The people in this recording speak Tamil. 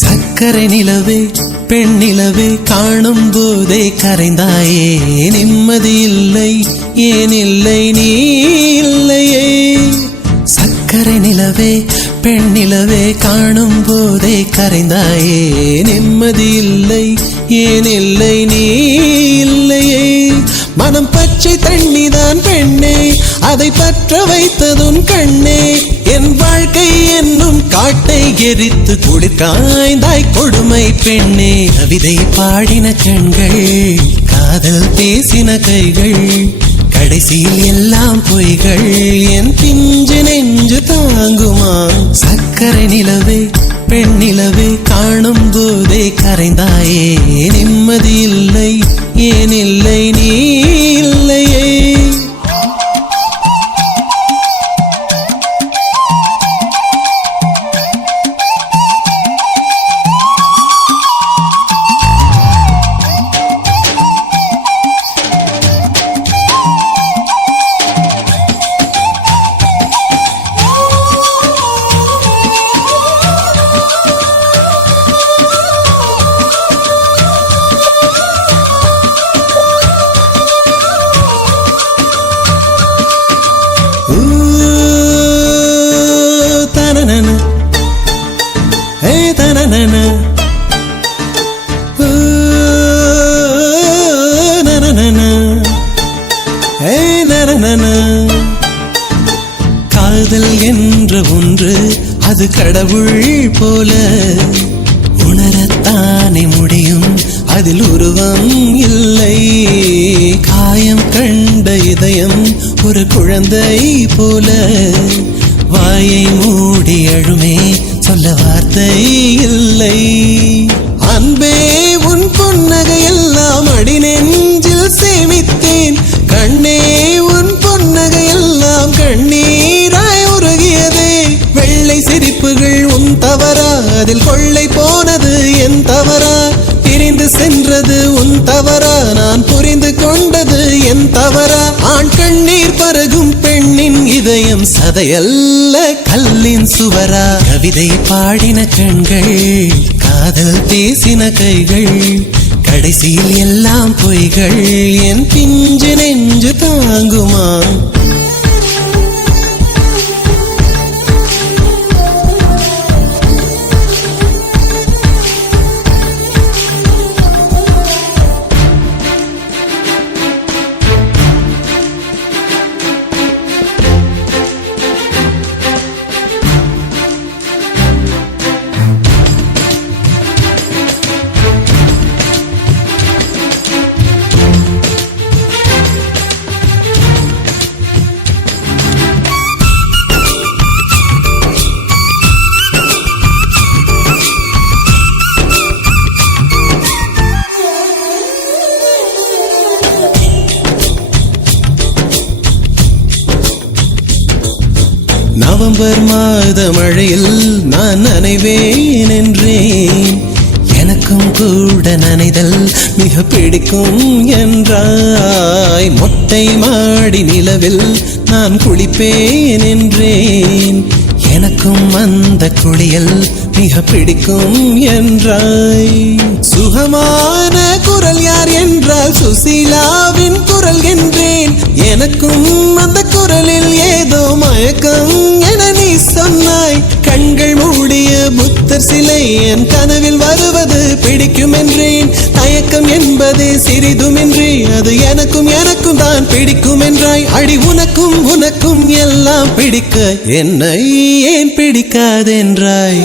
சக்கரை நிலவே பெண் நிலவே காணும் போதே கரைந்தாயே நிம்மதி இல்லை ஏன் இல்லை நீ இல்லையே சக்கரை நிலவே பெண் நிலவே காணும் போதே கரைந்தாயே நிம்மதி இல்லை ஏன் இல்லை நீ இல்லையே மனம் பச்சை தண்ணிதான் பெண்ணே அதை பற்ற வைத்ததும் கண்ணே என் வாழ்க்கை என்னும் காட்டை எரித்து குளிர்காய்ந்தாய் கொடுமை பெண்ணே கவிதை பாடின கண்கள் காதல் பேசின கைகள் கடைசியில் எல்லாம் பொய்கள் என் பிஞ்சு நெஞ்சு தாங்குமா சக்கரை நிலவே பெண் நிலவே காணும் போதே கரைந்தாயே நிம்மதி இல்லை ஏன் இல்லை நீ இல்லையே காதல் என்ற ஒன்று அது கடவுள் போல உணரத்தானே முடியும் அதில் உருவம் இல்லை காயம் கண்ட இதயம் ஒரு குழந்தை போல வாயை மூடி அழுமே சொல்ல வார்த்தை இல்லை அன்பே உன் புன்னகை எல்லாம் அடி நெஞ்சில் சேமித்தேன் கண்ணே உன் புன்னகை எல்லாம் கண்ணீராய் உருகியதே வெள்ளை சிரிப்புகள் உன் தவறா அதில் கொள்ளை போனது என் தவறா பிரிந்து சென்றது உன் தவறா நான் புரிந்து கொண்டது என் தவறா ஆண் கண்ணீர் பருகும் பெண்ணின் இதயம் சதையல்ல கல்லின் சுவரா கவிதை பாடின கண்கள் காதல் பேசின கைகள் கடைசியில் எல்லாம் பொய்கள் என் பிஞ்சு நெஞ்சு தாங்குமா நவம்பர் மாத மழையில் நான் நனைவேன் என்றேன் எனக்கும் கூட நனைதல் மிக பிடிக்கும் என்றாய் மொட்டை மாடி நிலவில் நான் குளிப்பேன் என்றேன் எனக்கும் அந்த குளியல் மிக பிடிக்கும் என்றாய் சுகமான குரல் யார் என்றால் சுசீலாவின் குரல் என்றேன் எனக்கும் அந்த குரலில் ஏதோ மயக்கம் என நீ சொன்னாய் கண்கள் மூடிய புத்தர் சிலை என் கனவில் வருவது பிடிக்கும் என்றேன் தயக்கம் என்பதே சிறிதுமின்றி அது எனக்கும் தான் பிடிக்கும் என்றாய் அடி உனக்கும் எல்லாம் பிடிக்க என்னை ஏன் பிடிக்காதென்றாய்